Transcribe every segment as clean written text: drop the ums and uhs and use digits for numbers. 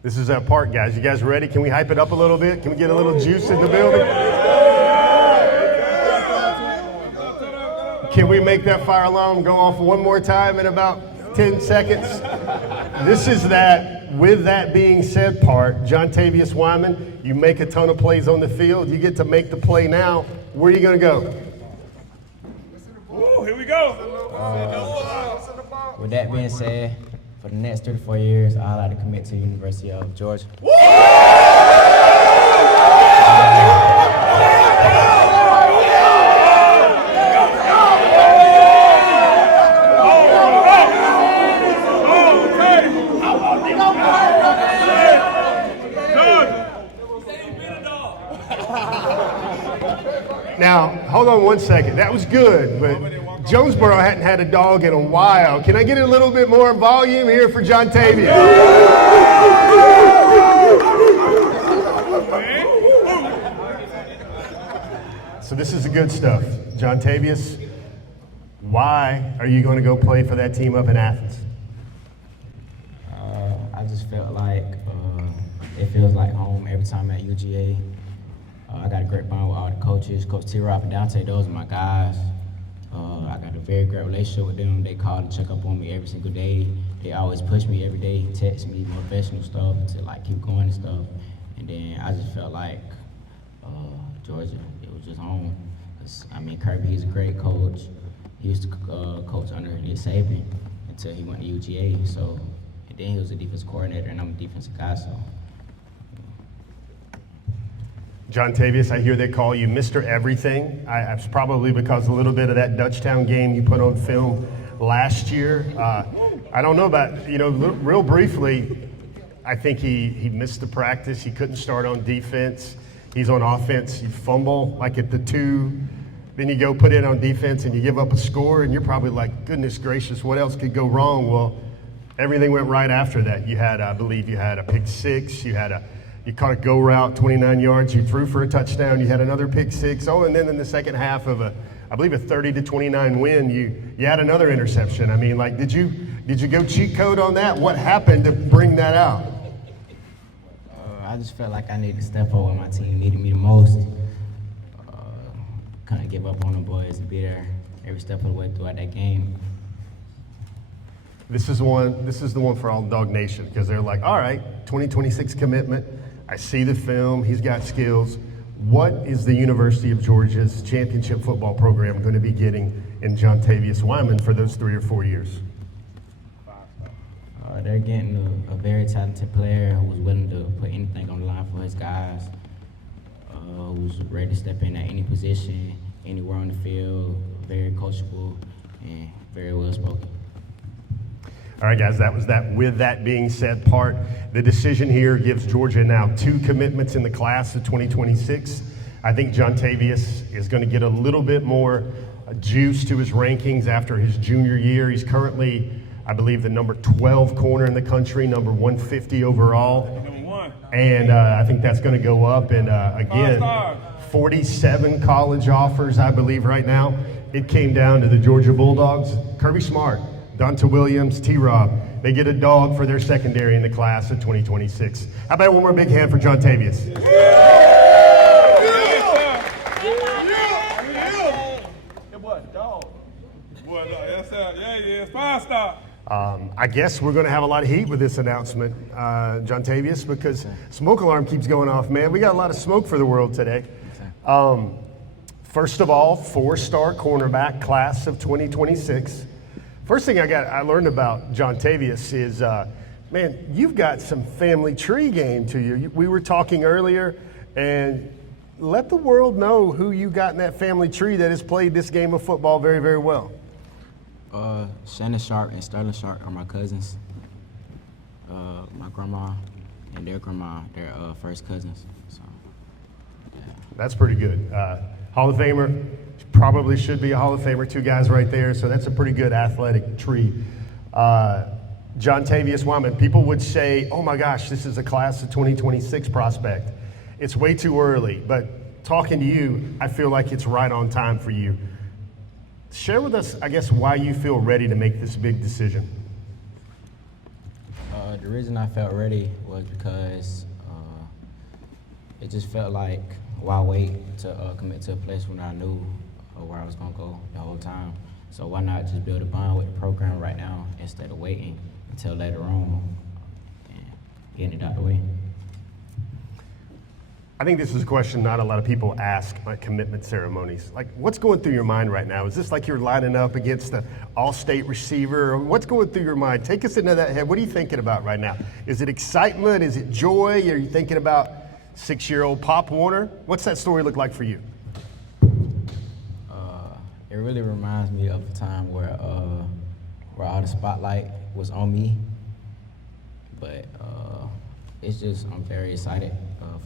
This is that part, guys. You guys ready? Can we hype it up a little bit? Can we get a little juice in the building? Can we make that fire alarm go off one more time in about 10 seconds? This is that, with that being said part, Jontavius Wyman, you make a ton of plays on the field. You get to make the play now. Where are you going to go? Ooh, here we go. With that being said, for the next 3 to 4 years, I'd like to commit to the University of Georgia. Now, hold on one second. That was good, but Jonesboro hadn't had a dog in a while. Can I get a little bit more volume here for Jontavius? So this is the good stuff. Jontavius, why are you going to go play for that team up in Athens? I just felt like it feels like home every time at UGA. I got a great bond with all the coaches. Coach T-Rob and Dante, those are my guys. I got a very great relationship with them. They call and check up on me every single day. They always push me every day, text me motivational stuff to like keep going and stuff. And then I just felt like Georgia, it was just home. 'Cause, I mean, Kirby, he's a great coach. He used to coach under Nick Saban until he went to UGA. So, and then he was a defensive coordinator, and I'm a defensive guy. So. Jontavius, I hear they call you Mr. Everything. It's probably because a little bit of that Dutchtown game you put on film last year. I don't know about, real briefly, I think he missed the practice. He couldn't start on defense. He's on offense. You fumble like at the 2. Then you go put it on defense and you give up a score, and you're probably like, goodness gracious, what else could go wrong? Well, everything went right after that. I believe you had a pick 6. You caught a go route, 29 yards. You threw for a touchdown. You had another pick 6. Oh, and then in the second half of I believe a 30-29 win, you had another interception. I mean, like, did you go cheat code on that? What happened to bring that out? I just felt like I needed to step up when my team needed me the most. Couldn't give up on the boys and be there every step of the way throughout that game. This is the one for all DawgNation, because they're like, all right, 2026 commitment. I see the film. He's got skills. What is the University of Georgia's championship football program going to be getting in Jontavius Wyman for those 3 or 4 years? They're getting a very talented player who's willing to put anything on the line for his guys, who's ready to step in at any position, anywhere on the field, very coachable, and very well spoken. All right, guys, that was that. With that being said part, the decision here gives Georgia now 2 commitments in the class of 2026. I think Jontavius is going to get a little bit more juice to his rankings after his junior year. He's currently, I believe, the number 12 corner in the country, number 150 overall. And I think that's going to go up. And again, 47 college offers, I believe, right now. It came down to the Georgia Bulldogs. Kirby Smart, Donta Williams, T-Rob, they get a dog for their secondary in the class of 2026. How about one more big hand for Jontavius? I guess we're going to have a lot of heat with this announcement, Jontavius, because smoke alarm keeps going off, man. We got a lot of smoke for the world today. First of all, 4-star cornerback, class of 2026. First thing I learned about Jontavius is, man, you've got some family tree game to you. We were talking earlier, and let the world know who you got in that family tree that has played this game of football very, very well. Shannon Sharpe and Sterling Sharpe are my cousins. My grandma and their grandma, they're first cousins. So, yeah. That's pretty good. Hall of Famer. Probably should be a Hall of Famer, 2 guys right there, so that's a pretty good athletic tree. Jontavius Wyman, people would say, oh my gosh, this is a class of 2026 prospect. It's way too early, but talking to you, I feel like it's right on time for you. Share with us, I guess, why you feel ready to make this big decision. The reason I felt ready was because it just felt like, why wait to commit to a place when I knew where I was going to go the whole time. So why not just build a bond with the program right now instead of waiting until later on and getting it out the way. I think this is a question not a lot of people ask at commitment ceremonies. Like, what's going through your mind right now? Is this like you're lining up against the all-state receiver? Or what's going through your mind? Take us into that head. What are you thinking about right now? Is it excitement? Is it joy? Are you thinking about 6-year-old Pop Woerner? What's that story look like for you? It really reminds me of a time where all the spotlight was on me. But it's just, I'm very excited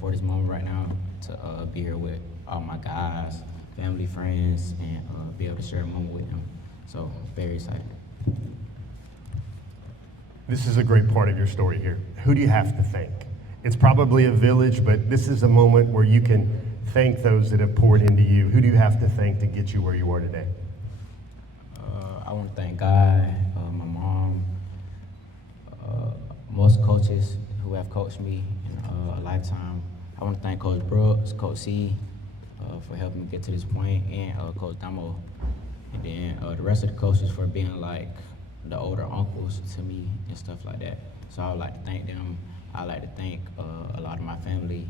for this moment right now to be here with all my guys, family, friends, and be able to share a moment with them. So, very excited. This is a great part of your story here. Who do you have to thank? It's probably a village, but this is a moment where you can thank those that have poured into you. Who do you have to thank to get you where you are today? I want to thank God, my mom, most coaches who have coached me in a lifetime. I want to thank Coach Brooks, Coach C, for helping me get to this point, and Coach Damo. And then the rest of the coaches for being like the older uncles to me and stuff like that. So I would like to thank them. I like to thank a lot of my family